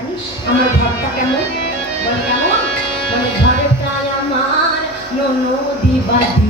জানিস আমার ঘরটা কেমন? বলে কেমন? বলে ঘরটায় আমার ননদি বাদি।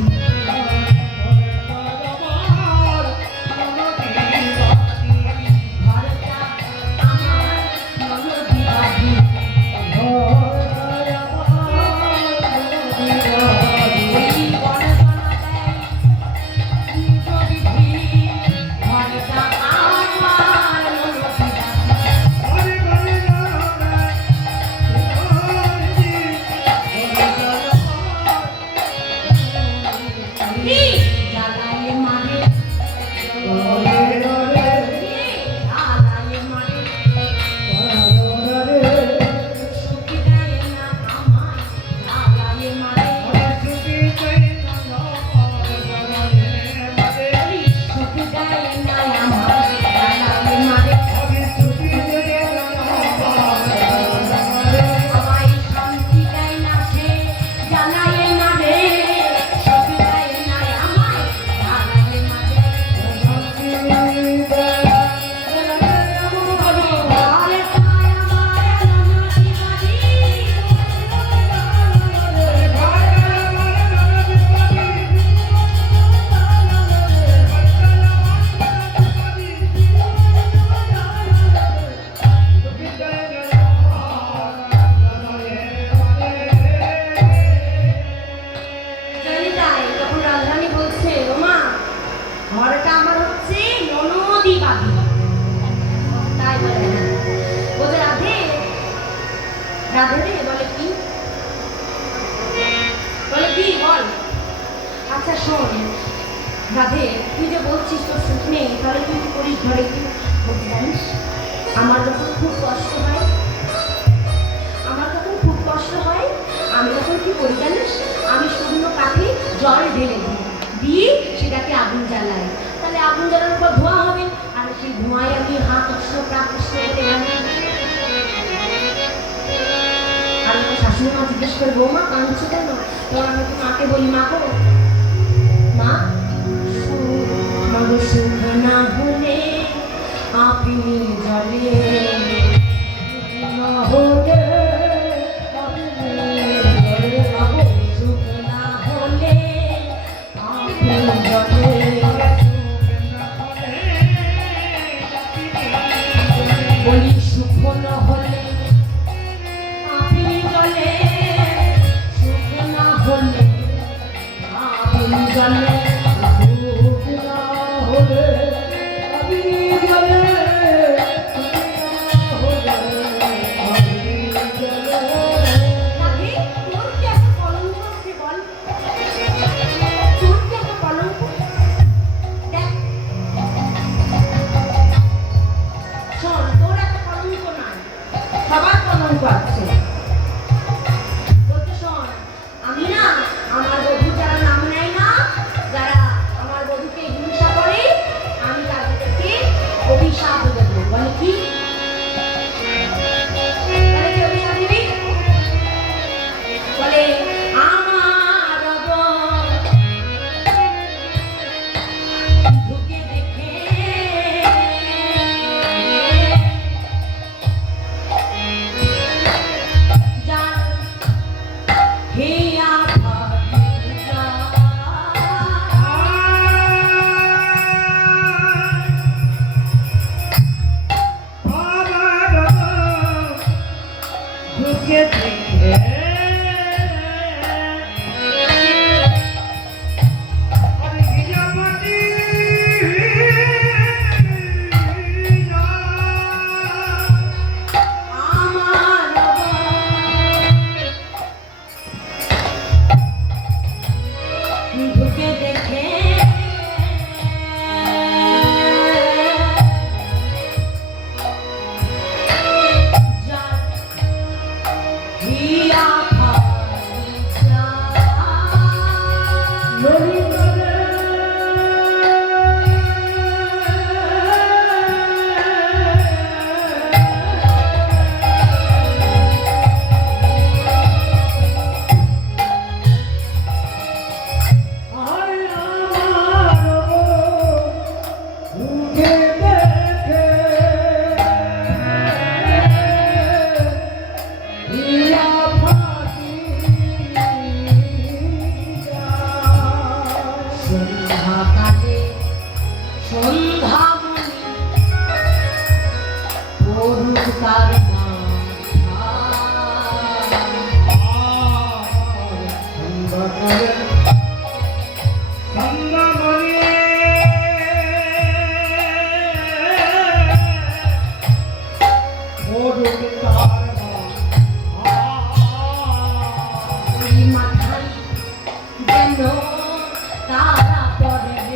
আচ্ছা শোন রাধে, তুই যে বলছিস তোর সুখ নেই, তাহলে তুই কি করিস ঘরে? কি বলতে জানিস, আমার যখন খুব কষ্ট হয়, আমি তখন কি করি জানিস? আমি শুকনো কাঠে জল ঢেলে দিই, দিয়ে সেটাকে আগুন জ্বালাই। তাহলে আগুন জ্বালানোর পর ধোঁয়া হবে, আর সেই ধোঁয়ায় আমি হাত উষ্ণ প্রাক উষ্ণ হতে জানি। আমি তো শাশুড়ি মা জিজ্ঞেস করে, বৌমা কাঁদছো কেন? তখন আমি তো মাকে বলি, মা গো মা, সুখ না হলে আপনি জলে বলি সুখ না হলে আপনি জলে, সুখ না হলে আপনি জলে, সুখ না হলে আপনি জলে। সবার কলঙ্ক আছে। বলতে শোন, আমি না আমার বধূ যারা নাম নেয় না, যারা আমার বধূকে হিংসা করে, আমি তাদেরকে অভিশাপ দেবো। বলে কি? অভিশাপ দিবি? বলে আমার ঢুকে দেখে করুক তার মাথায় যেন তারা পড়বে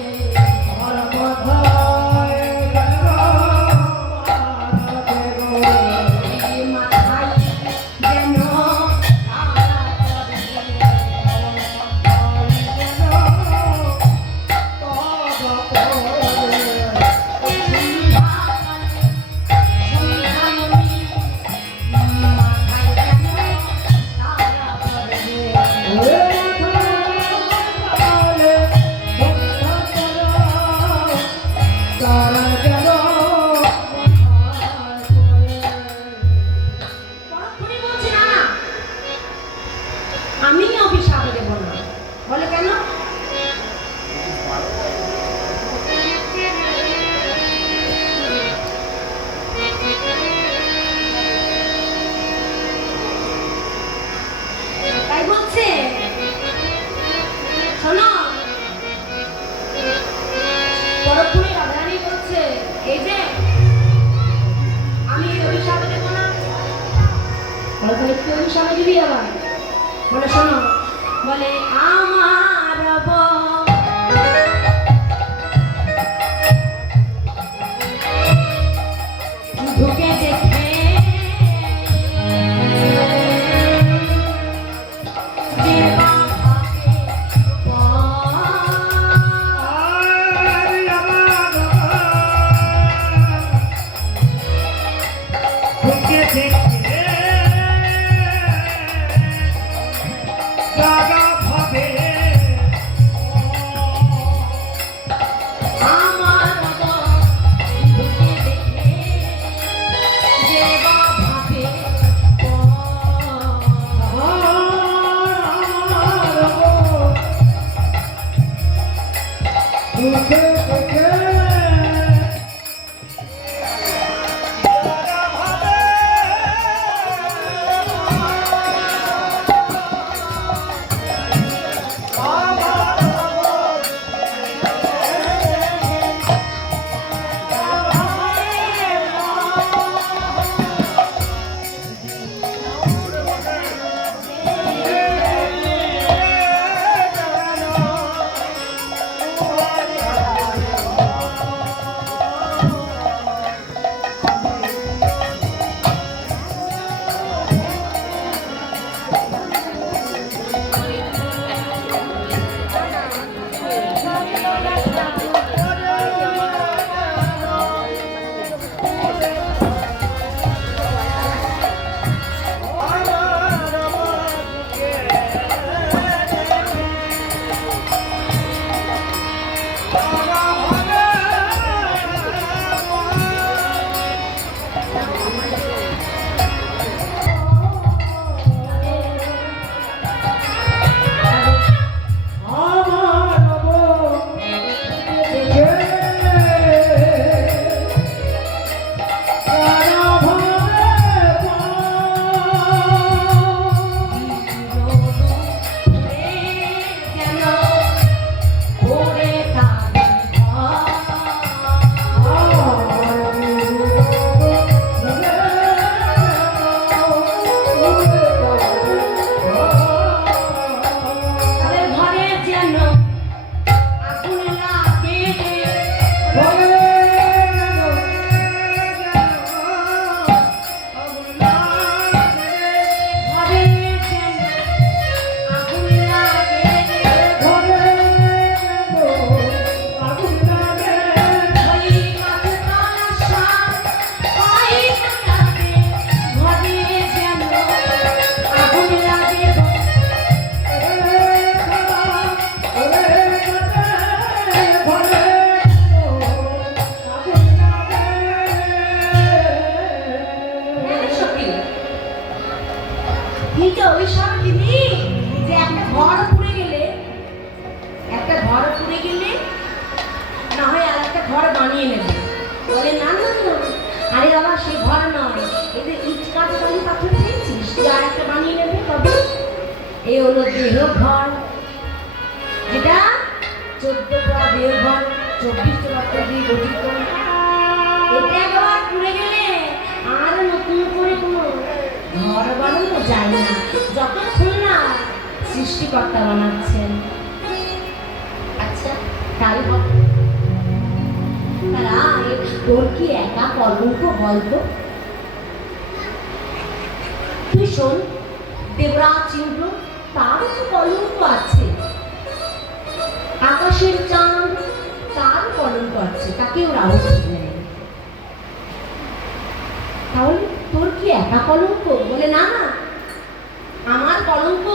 আমি অভিশাপ দেব না। বলে কেন? তাই বলছে শোনো, পরপুরি রাধারানী বলছে এই যে আমি অভিশাপ দেব না। বলে তাহলে কি অভিশাপ দিবি আবার? বলে শোনো, বলে আমার ঢুকে দেখে সে ঘর নয়, এদের ইট কাঠ বালি পাথর পেয়েছিস, তুই আর একটা বানিয়ে নেবে তবে। এ হলো দেহ ঘর, যেটা 14 পা দেহ ঘর, 24 রক্ত দিয়ে গঠিত। এটা একবার পুড়ে গেলে আর নতুন করে কোনো ঘর বানানো যায় না, যতক্ষণ না সৃষ্টিকর্তা বানাচ্ছেন। আচ্ছা তাই হবে, তোর কি একা কলঙ্ক বলতো? তুই শোন, দেবরাজ ইন্দ্র তারও তো কলঙ্ক আছে, আকাশের চাঁদ তার কলঙ্ক আছে, তাকেও রাহু নেয়। তাহলে তোর কি একা কলঙ্ক? বলে না না, আমার কলঙ্ক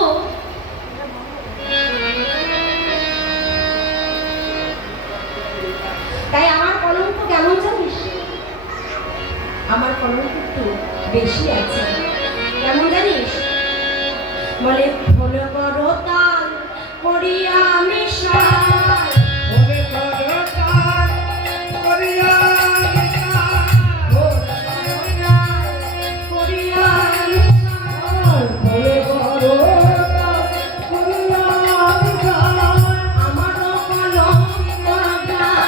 তাই আমার কলঙ্ক কেমন জানিস? আমার কলঙ্ক একটু বেশি আছে, কেমন জানিস? বলে ফল করো তাল করিয়া আমি সাল, ফলে করো তাল করিয়া আমি সাল, করিয়া আমি সাল, ফলে করো তাল করিয়া আমি সাল, আমারও কলঙ্ক গায়।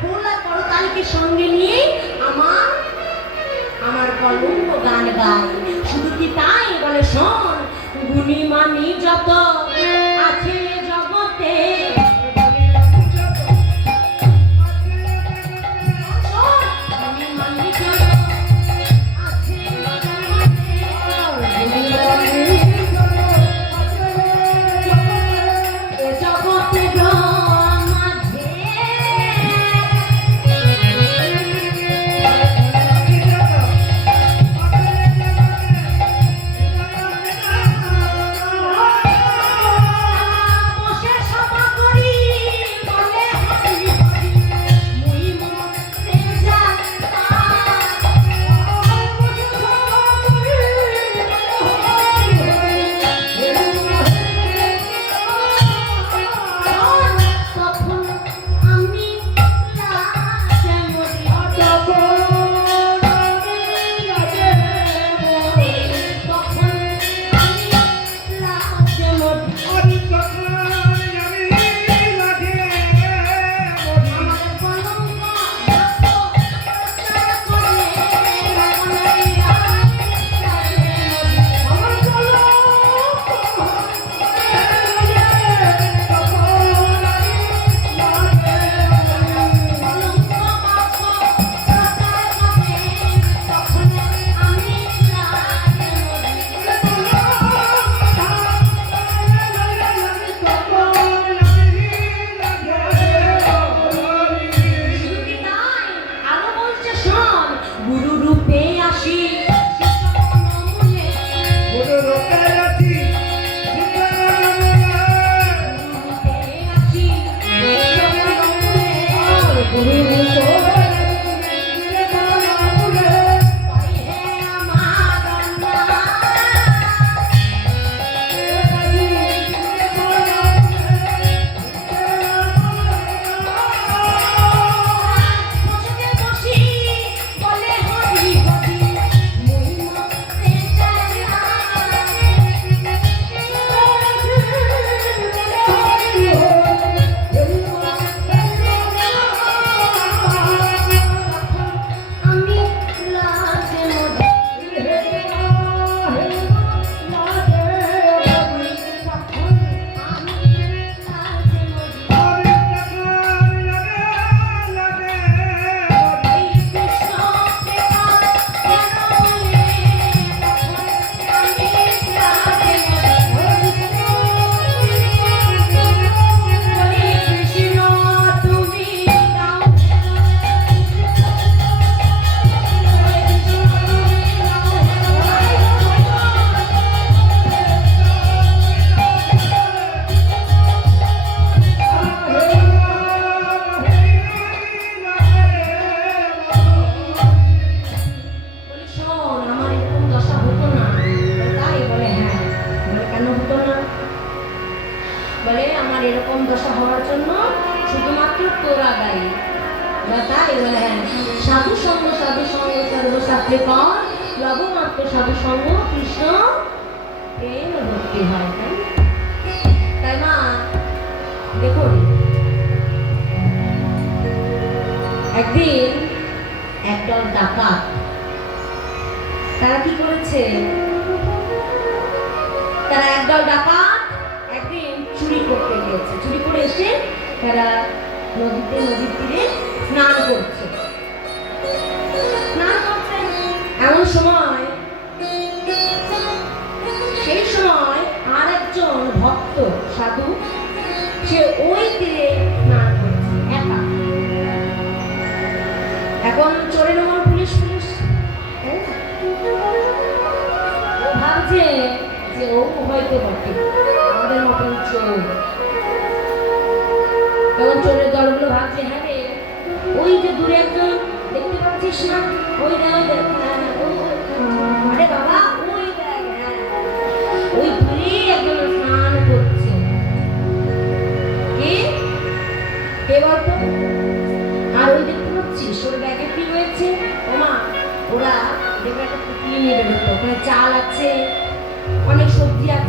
ফলে করো সঙ্গে নিয়ে আমার কলঙ্ক গান গায়। শুধু কি তাই? বলে শোন, গুণী মানি যত আছে জগতে, গুণী মানি যত আছে জগতে, জন্য শুধুমাত্র তোরা দায়ী। তাই বলে হ্যাঁ, সাধু সঙ্গ সর্বশাস্ত্রে কর, লবমাত্র সাধু সঙ্গ কৃষ্ণ প্রেম ভক্তি হয়। তাই মা দেখুন, একদিন একদল ডাকাত তারা কি করেছে, তারা একদল ডাকাত একদিন চুরি করতে গিয়েছে। চুরি করে এসে তারা নদীর তীরে স্নান করছে। এমন সময় সেই সময় আর একজন ভক্ত সাধু সে ওই তীরে স্নান করছে একা। এখন চোরে নেওয়ার পুলিশ ও ভাবছে যে ও হয়তো বটে আমাদের মতন চোর। তখন চোরের দলগুলো ভাবছে হ্যাঁ রে, ওই যে দূরে একজন দেখতে পাচ্ছিস না, ওই দেখ আরে বাবা ওই দেখ, হ্যাঁ ওই দূরে একজন স্নান করছে। কে বলতো? আর ওই দেখতে পাচ্ছিস ওর ব্যাগে কি রয়েছে? ওমা, ওরা দেখবে একটা পুটলি নিয়ে বেরোতো, ওখানে চাল আছে, অনেক সবজি আছে,